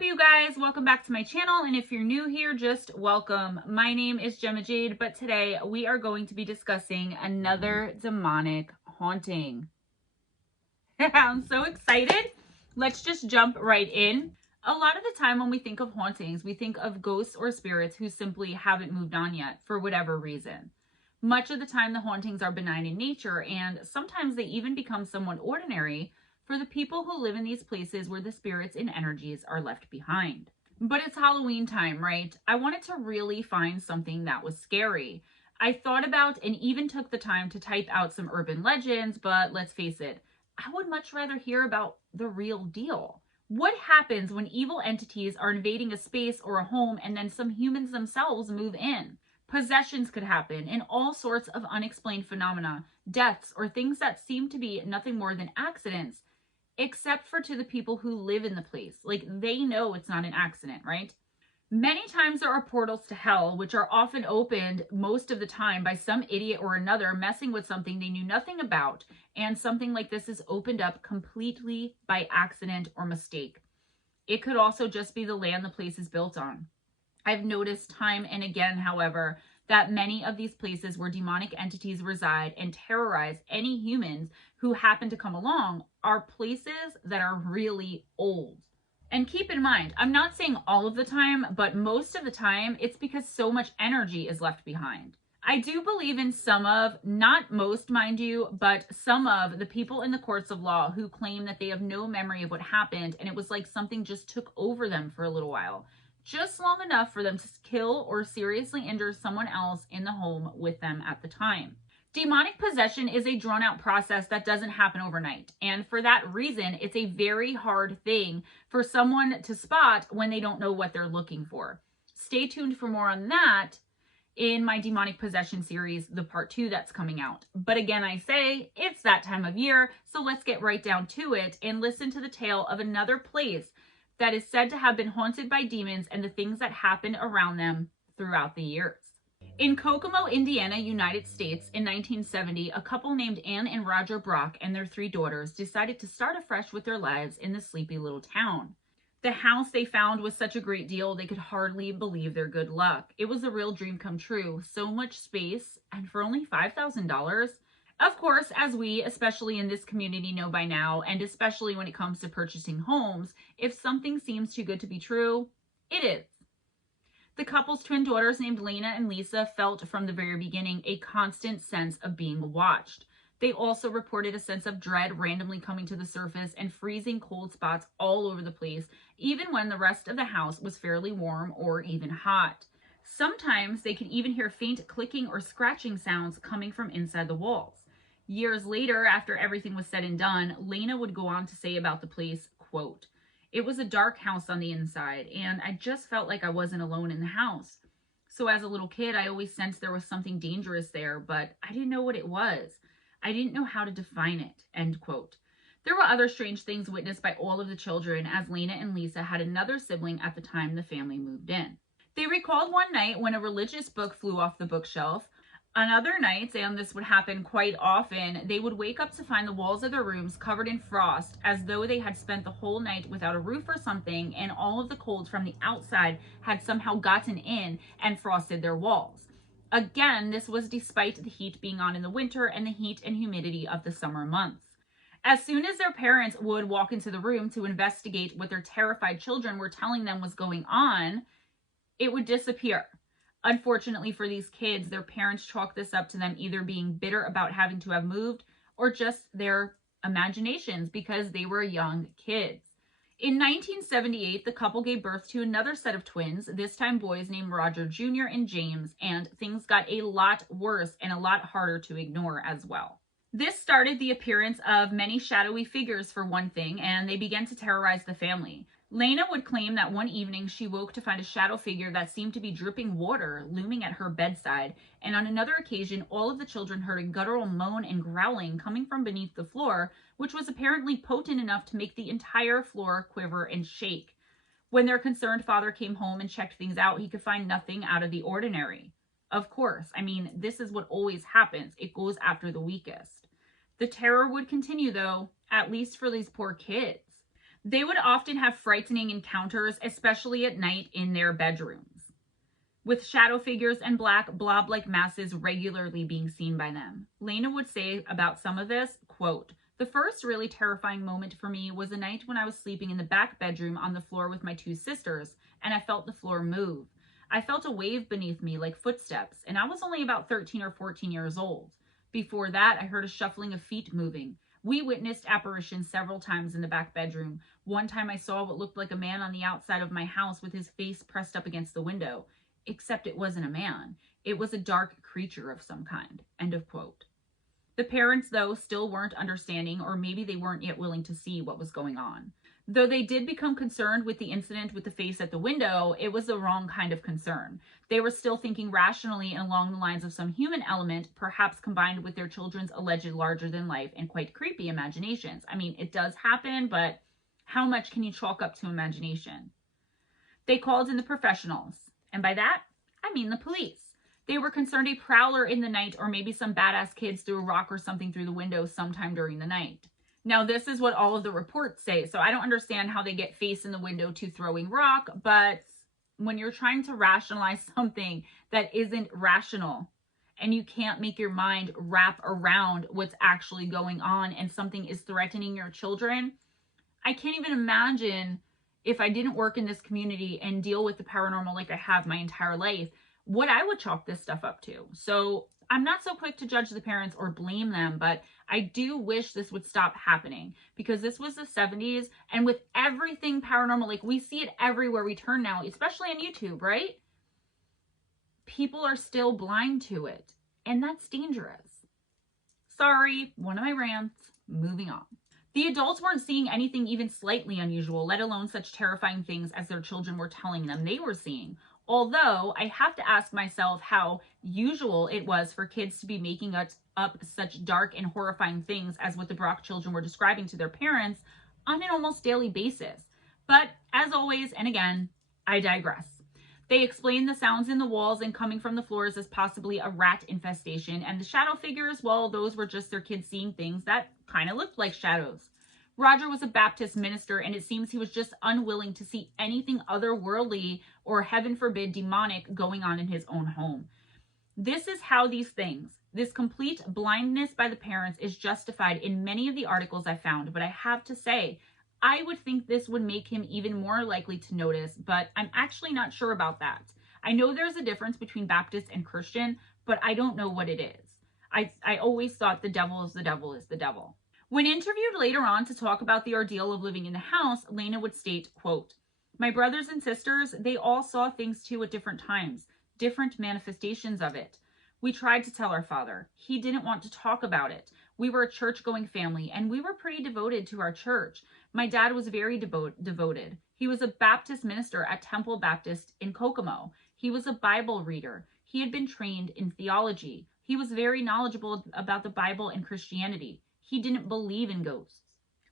up, you guys? Welcome back to my channel, and if you're new here, just welcome. My name is Gemma Jade, but today we are going to be discussing another demonic haunting. I'm so excited. Let's just jump right in. A lot of the time when we think of hauntings, we think of ghosts or spirits who simply haven't moved on yet for whatever reason. Much of the time, the hauntings are benign in nature, and sometimes they even become somewhat ordinary for the people who live in these places where the spirits and energies are left behind. But it's Halloween time, right? I wanted to really find something that was scary. I thought about and even took the time to type out some urban legends, but let's face it, I would much rather hear about the real deal. What happens when evil entities are invading a space or a home and then some humans themselves move in? Possessions could happen and all sorts of unexplained phenomena, deaths, or things that seem to be nothing more than accidents, except for to the people who live in the place. Like, they know it's not an accident, right? Many times there are portals to hell, which are often opened most of the time by some idiot or another messing with something they knew nothing about, and something like this is opened up completely by accident or mistake. It could also just be the land the place is built on. I've noticed time and again, however, that many of these places where demonic entities reside and terrorize any humans who happen to come along are places that are really old. And keep in mind, I'm not saying all of the time, but most of the time, it's because so much energy is left behind. I do believe in some of, not most, mind you, but some of the people in the courts of law who claim that they have no memory of what happened and it was like something just took over them for a little while. Just long enough for them to kill or seriously injure someone else in the home with them at the time. Demonic possession is a drawn-out process that doesn't happen overnight, and for that reason, it's a very hard thing for someone to spot when they don't know what they're looking for. Stay tuned for more on that in my demonic possession series, the part 2 that's coming out. But again, I say, it's that time of year, so let's get right down to it and listen to the tale of another place that is said to have been haunted by demons and the things that happened around them throughout the years. In Kokomo, Indiana, United States, in 1970, a couple named Anne and Roger Brock and their 3 daughters decided to start afresh with their lives in the sleepy little town. The house they found was such a great deal they could hardly believe their good luck. It was a real dream come true. So much space, and for only $5,000. Of course, as we, especially in this community, know by now, and especially when it comes to purchasing homes, if something seems too good to be true, it is. The couple's twin daughters named Lena and Lisa felt from the very beginning a constant sense of being watched. They also reported a sense of dread randomly coming to the surface and freezing cold spots all over the place, even when the rest of the house was fairly warm or even hot. Sometimes they could even hear faint clicking or scratching sounds coming from inside the walls. Years later, after everything was said and done, Lena would go on to say about the place, quote, "It was a dark house on the inside, and I just felt like I wasn't alone in the house. So as a little kid, I always sensed there was something dangerous there, but I didn't know what it was. I didn't know how to define it," end quote. There were other strange things witnessed by all of the children, as Lena and Lisa had another sibling at the time the family moved in. They recalled one night when a religious book flew off the bookshelf. On other nights, and this would happen quite often, they would wake up to find the walls of their rooms covered in frost, as though they had spent the whole night without a roof or something, and all of the cold from the outside had somehow gotten in and frosted their walls. Again, this was despite the heat being on in the winter and the heat and humidity of the summer months. As soon as their parents would walk into the room to investigate what their terrified children were telling them was going on, it would disappear. Unfortunately for these kids, their parents chalked this up to them either being bitter about having to have moved or just their imaginations because they were young kids. In 1978, the couple gave birth to another set of twins, this time boys named Roger Jr. and James, and things got a lot worse and a lot harder to ignore as well. This started the appearance of many shadowy figures for one thing, and they began to terrorize the family. Lena would claim that one evening she woke to find a shadow figure that seemed to be dripping water looming at her bedside, and on another occasion, all of the children heard a guttural moan and growling coming from beneath the floor, which was apparently potent enough to make the entire floor quiver and shake. When their concerned father came home and checked things out, he could find nothing out of the ordinary. Of course, I mean, this is what always happens. It goes after the weakest. The terror would continue, though, at least for these poor kids. They would often have frightening encounters, especially at night in their bedrooms, with shadow figures and black blob-like masses regularly being seen by them. Lena would say about some of this, quote, "The first really terrifying moment for me was a night when I was sleeping in the back bedroom on the floor with my two sisters, and I felt the floor move. I felt a wave beneath me like footsteps, and I was only about 13 or 14 years old. Before that, I heard a shuffling of feet moving. We witnessed apparitions several times in the back bedroom. One time I saw what looked like a man on the outside of my house with his face pressed up against the window. Except it wasn't a man. It was a dark creature of some kind." End of quote. The parents, though, still weren't understanding, or maybe they weren't yet willing to see what was going on. Though they did become concerned with the incident with the face at the window, it was the wrong kind of concern. They were still thinking rationally and along the lines of some human element, perhaps combined with their children's alleged larger-than-life and quite creepy imaginations. I mean, it does happen, but how much can you chalk up to imagination? They called in the professionals, and by that, I mean the police. They were concerned a prowler in the night, or maybe some badass kids threw a rock or something through the window sometime during the night. Now, this is what all of the reports say, so I don't understand how they get face in the window to throwing rock, but when you're trying to rationalize something that isn't rational and you can't make your mind wrap around what's actually going on and something is threatening your children, I can't even imagine, if I didn't work in this community and deal with the paranormal like I have my entire life, what I would chalk this stuff up to. So I'm not so quick to judge the parents or blame them, but I do wish this would stop happening, because this was the 70s, and with everything paranormal, like we see it everywhere we turn now, especially on YouTube, right? People are still blind to it, and that's dangerous. Sorry, one of my rants, moving on. The adults weren't seeing anything even slightly unusual, let alone such terrifying things as their children were telling them they were seeing. Although I have to ask myself how usual it was for kids to be making up such dark and horrifying things as what the Brock children were describing to their parents on an almost daily basis. But as always, and again, I digress. They explained the sounds in the walls and coming from the floors as possibly a rat infestation, and the shadow figures, well, those were just their kids seeing things that kind of looked like shadows. Roger was a Baptist minister, and it seems he was just unwilling to see anything otherworldly or, heaven forbid, demonic going on in his own home. This is how these things, this complete blindness by the parents, is justified in many of the articles I found, but I have to say, I would think this would make him even more likely to notice, but I'm actually not sure about that. I know there's a difference between Baptist and Christian, but I don't know what it is. I always thought the devil is the devil is the devil. When interviewed later on to talk about the ordeal of living in the house, Lena would state, quote, "My brothers and sisters, they all saw things too at different times, different manifestations of it. We tried to tell our father. He didn't want to talk about it. We were a church-going family, and we were pretty devoted to our church. My dad was very devoted. He was a Baptist minister at Temple Baptist in Kokomo. He was a Bible reader. He had been trained in theology. He was very knowledgeable about the Bible and Christianity. He didn't believe in ghosts.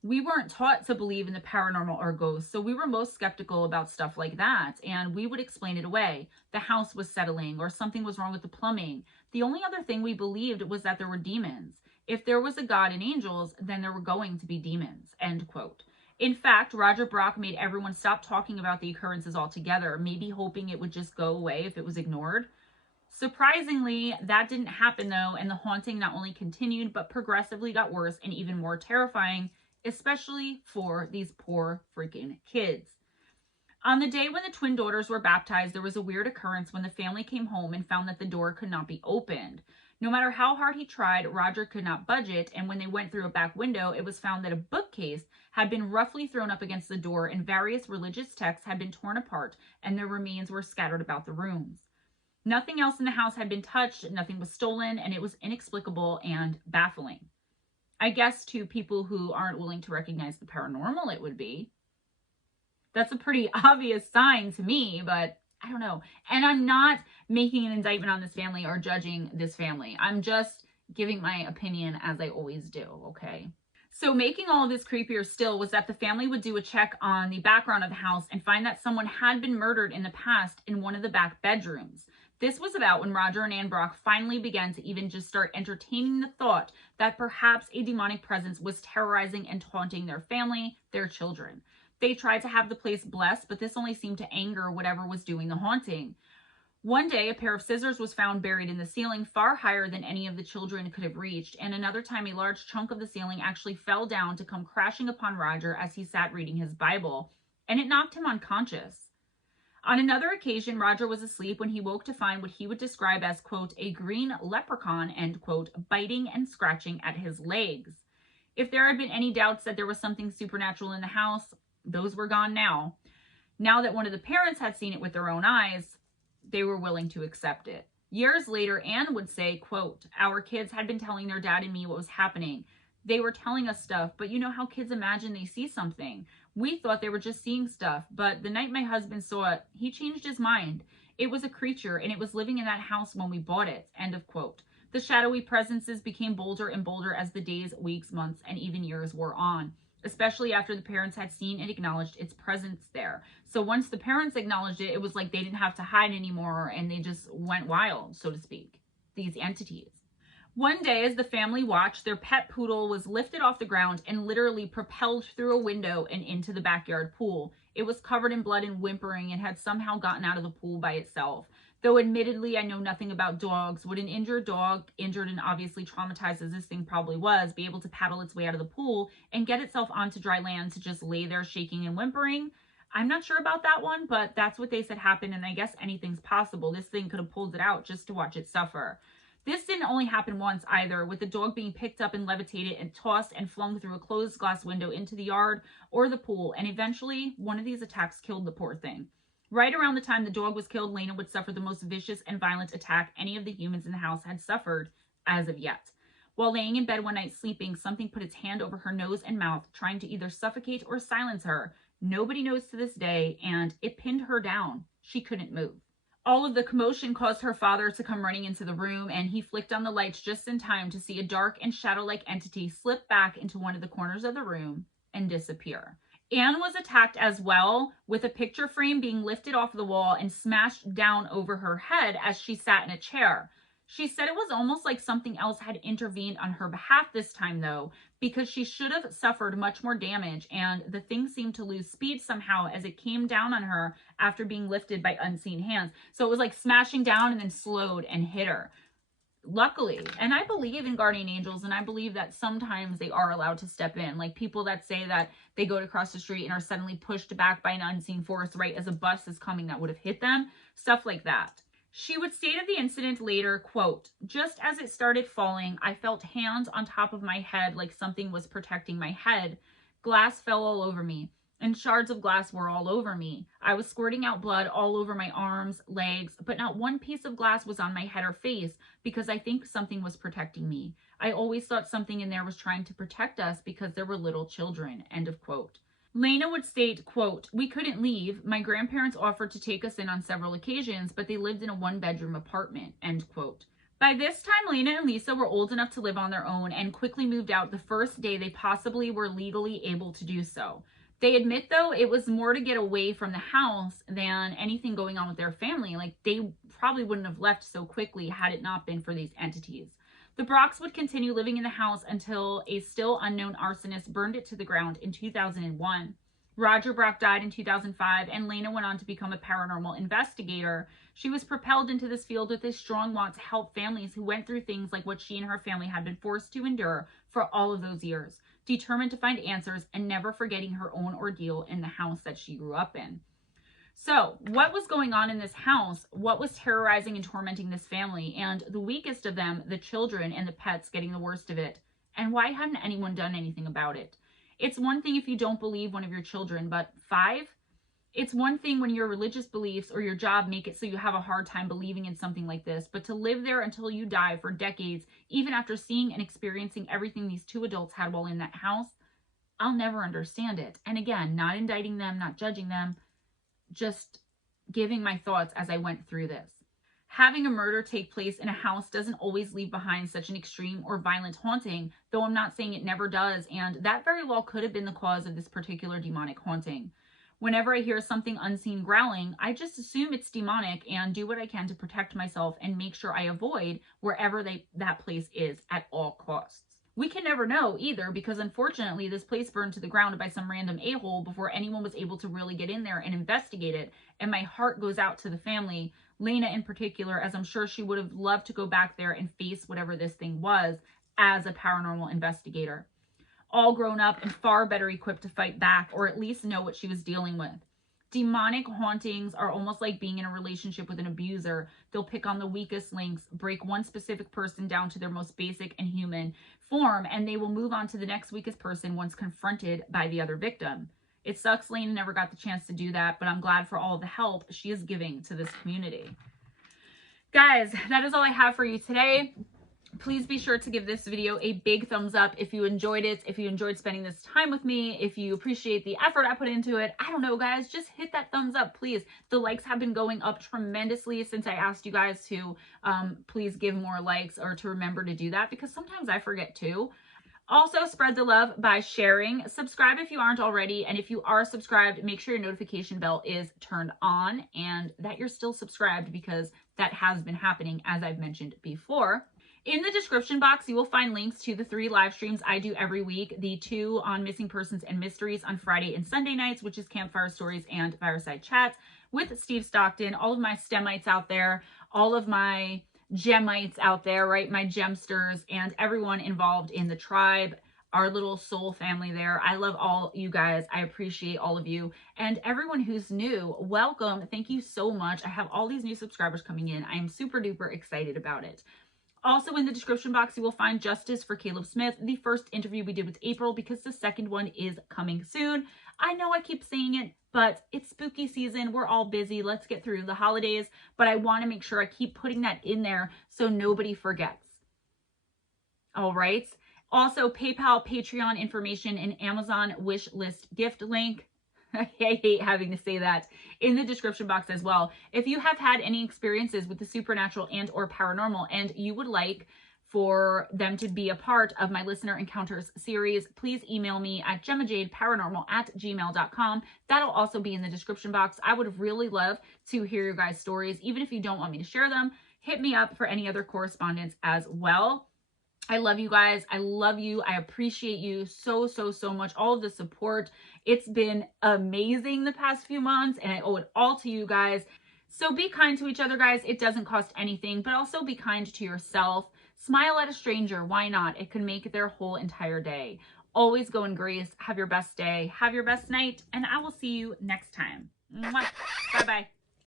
We weren't taught to believe in the paranormal or ghosts, so we were most skeptical about stuff like that, and we would explain it away. The house was settling, or something was wrong with the plumbing. The only other thing we believed was that there were demons. If there was a God and angels, then there were going to be demons." End quote. In fact, Roger Brock made everyone stop talking about the occurrences altogether, maybe hoping it would just go away if it was ignored. Surprisingly, that didn't happen though, and the haunting not only continued, but progressively got worse and even more terrifying, especially for these poor freaking kids. On the day when the twin daughters were baptized, there was a weird occurrence when the family came home and found that the door could not be opened. No matter how hard he tried, Roger could not budge it, and when they went through a back window, it was found that a bookcase had been roughly thrown up against the door and various religious texts had been torn apart, and their remains were scattered about the rooms. Nothing else in the house had been touched, nothing was stolen, and it was inexplicable and baffling. I guess to people who aren't willing to recognize the paranormal, it would be. That's a pretty obvious sign to me, but I don't know. And I'm not making an indictment on this family or judging this family. I'm just giving my opinion as I always do, okay? So making all of this creepier still was that the family would do a check on the background of the house and find that someone had been murdered in the past in one of the back bedrooms. This was about when Roger and Ann Brock finally began to even just start entertaining the thought that perhaps a demonic presence was terrorizing and taunting their family, their children. They tried to have the place blessed, but this only seemed to anger whatever was doing the haunting. One day, a pair of scissors was found buried in the ceiling, far higher than any of the children could have reached, and another time a large chunk of the ceiling actually fell down to come crashing upon Roger as he sat reading his Bible, and it knocked him unconscious. On another occasion, Roger was asleep when he woke to find what he would describe as, quote, a green leprechaun, end quote, biting and scratching at his legs. If there had been any doubts that there was something supernatural in the house, those were gone now. Now that one of the parents had seen it with their own eyes, they were willing to accept it. Years later, Anne would say, quote, our kids had been telling their dad and me what was happening. They were telling us stuff, but you know how kids imagine they see something. We thought they were just seeing stuff, but the night my husband saw it, he changed his mind. It was a creature, and it was living in that house when we bought it, end of quote. The shadowy presences became bolder and bolder as the days, weeks, months, and even years wore on, especially after the parents had seen and acknowledged its presence there. So once the parents acknowledged it, it was like they didn't have to hide anymore, and they just went wild, so to speak, these entities. One day, as the family watched, their pet poodle was lifted off the ground and literally propelled through a window and into the backyard pool. It was covered in blood and whimpering and had somehow gotten out of the pool by itself. Though admittedly, I know nothing about dogs, would an injured dog, injured and obviously traumatized as this thing probably was, be able to paddle its way out of the pool and get itself onto dry land to just lay there shaking and whimpering? I'm not sure about that one, but that's what they said happened, and I guess anything's possible. This thing could have pulled it out just to watch it suffer. This didn't only happen once either, with the dog being picked up and levitated and tossed and flung through a closed glass window into the yard or the pool, and eventually one of these attacks killed the poor thing. Right around the time the dog was killed, Lena would suffer the most vicious and violent attack any of the humans in the house had suffered as of yet. While laying in bed one night sleeping, something put its hand over her nose and mouth, trying to either suffocate or silence her. Nobody knows to this day, and it pinned her down. She couldn't move. All of the commotion caused her father to come running into the room, and he flicked on the lights just in time to see a dark and shadow-like entity slip back into one of the corners of the room and disappear. Anne was attacked as well, with a picture frame being lifted off the wall and smashed down over her head as she sat in a chair. She said it was almost like something else had intervened on her behalf this time, though, because she should have suffered much more damage, and the thing seemed to lose speed somehow as it came down on her after being lifted by unseen hands. So it was like smashing down and then slowed and hit her. Luckily, and I believe in guardian angels, and I believe that sometimes they are allowed to step in, like people that say that they go to cross the street and are suddenly pushed back by an unseen force right as a bus is coming that would have hit them, stuff like that. She would state of the incident later, quote, just as it started falling, I felt hands on top of my head like something was protecting my head. Glass fell all over me, and shards of glass were all over me. I was squirting out blood all over my arms, legs, but not one piece of glass was on my head or face because I think something was protecting me. I always thought something in there was trying to protect us because there were little children, end of quote. Lena would state, quote, we couldn't leave. My grandparents offered to take us in on several occasions, but they lived in a one-bedroom apartment, end quote. By this time, Lena and Lisa were old enough to live on their own and quickly moved out the first day they possibly were legally able to do so. They admit, though, it was more to get away from the house than anything going on with their family. Like, they probably wouldn't have left so quickly had it not been for these entities. The Brocks would continue living in the house until a still unknown arsonist burned it to the ground in 2001. Roger Brock died in 2005, and Lena went on to become a paranormal investigator. She was propelled into this field with a strong want to help families who went through things like what she and her family had been forced to endure for all of those years, determined to find answers and never forgetting her own ordeal in the house that she grew up in. So, what was going on in this house? What was terrorizing and tormenting this family? And the weakest of them, the children and the pets, getting the worst of it? And why hadn't anyone done anything about it? It's one thing if you don't believe one of your children, but 5? It's one thing when your religious beliefs or your job make it so you have a hard time believing in something like this, but to live there until you die for decades, even after seeing and experiencing everything these two adults had while in that house, I'll never understand it. And again, not indicting them, not judging them, just giving my thoughts as I went through this. Having a murder take place in a house doesn't always leave behind such an extreme or violent haunting, though I'm not saying it never does, and that very well could have been the cause of this particular demonic haunting. Whenever I hear something unseen growling, I just assume it's demonic and do what I can to protect myself and make sure I avoid wherever that place is at all costs. We can never know either, because unfortunately this place burned to the ground by some random a-hole before anyone was able to really get in there and investigate it. And my heart goes out to the family, Lena in particular, as I'm sure she would have loved to go back there and face whatever this thing was as a paranormal investigator. All grown up and far better equipped to fight back, or at least know what she was dealing with. Demonic hauntings are almost like being in a relationship with an abuser. They'll pick on the weakest links, break one specific person down to their most basic and human form, and they will move on to the next weakest person once confronted by the other victim. It sucks Lena never got the chance to do that, but I'm glad for all the help she is giving to this community. Guys, that is all I have for you today. Please be sure to give this video a big thumbs up if you enjoyed it, if you enjoyed spending this time with me, if you appreciate the effort I put into it. I don't know, guys, just hit that thumbs up, please. The likes have been going up tremendously since I asked you guys to please give more likes, or to remember to do that, because sometimes I forget too. Also, spread the love by sharing. Subscribe if you aren't already, and if you are subscribed, make sure your notification bell is turned on and that you're still subscribed, because that has been happening, as I've mentioned before. In the description box, you will find links to the 3 live streams I do every week. The 2 on missing persons and mysteries on Friday and Sunday nights, which is Campfire Stories and Fireside Chat with Steve Stockton. All of my Stemites out there, all of my Gemmites out there, right? My Gemsters and everyone involved in the tribe, our little soul family there. I love all you guys. I appreciate all of you. And everyone who's new, welcome. Thank you so much. I have all these new subscribers coming in. I am super duper excited about it. Also in the description box, you will find Justice for Caleb Smith, the first interview we did with April, because the second one is coming soon. I know I keep saying it, but it's spooky season. We're all busy. Let's get through the holidays, but I want to make sure I keep putting that in there so nobody forgets. All right. Also, PayPal, Patreon information, and Amazon wish list gift link. I hate having to say that, in the description box as well. If you have had any experiences with the supernatural and or paranormal, and you would like for them to be a part of my Listener Encounters series, please email me at GemmaJadeParanormal@gmail.com. That'll also be in the description box. I would really love to hear your guys' stories. Even if you don't want me to share them, hit me up for any other correspondence as well. I love you guys. I love you. I appreciate you so, so, so much. All of the support. It's been amazing the past few months, and I owe it all to you guys. So be kind to each other, guys. It doesn't cost anything, but also be kind to yourself. Smile at a stranger. Why not? It can make their whole entire day. Always go in grace. Have your best day. Have your best night, and I will see you next time. Bye-bye.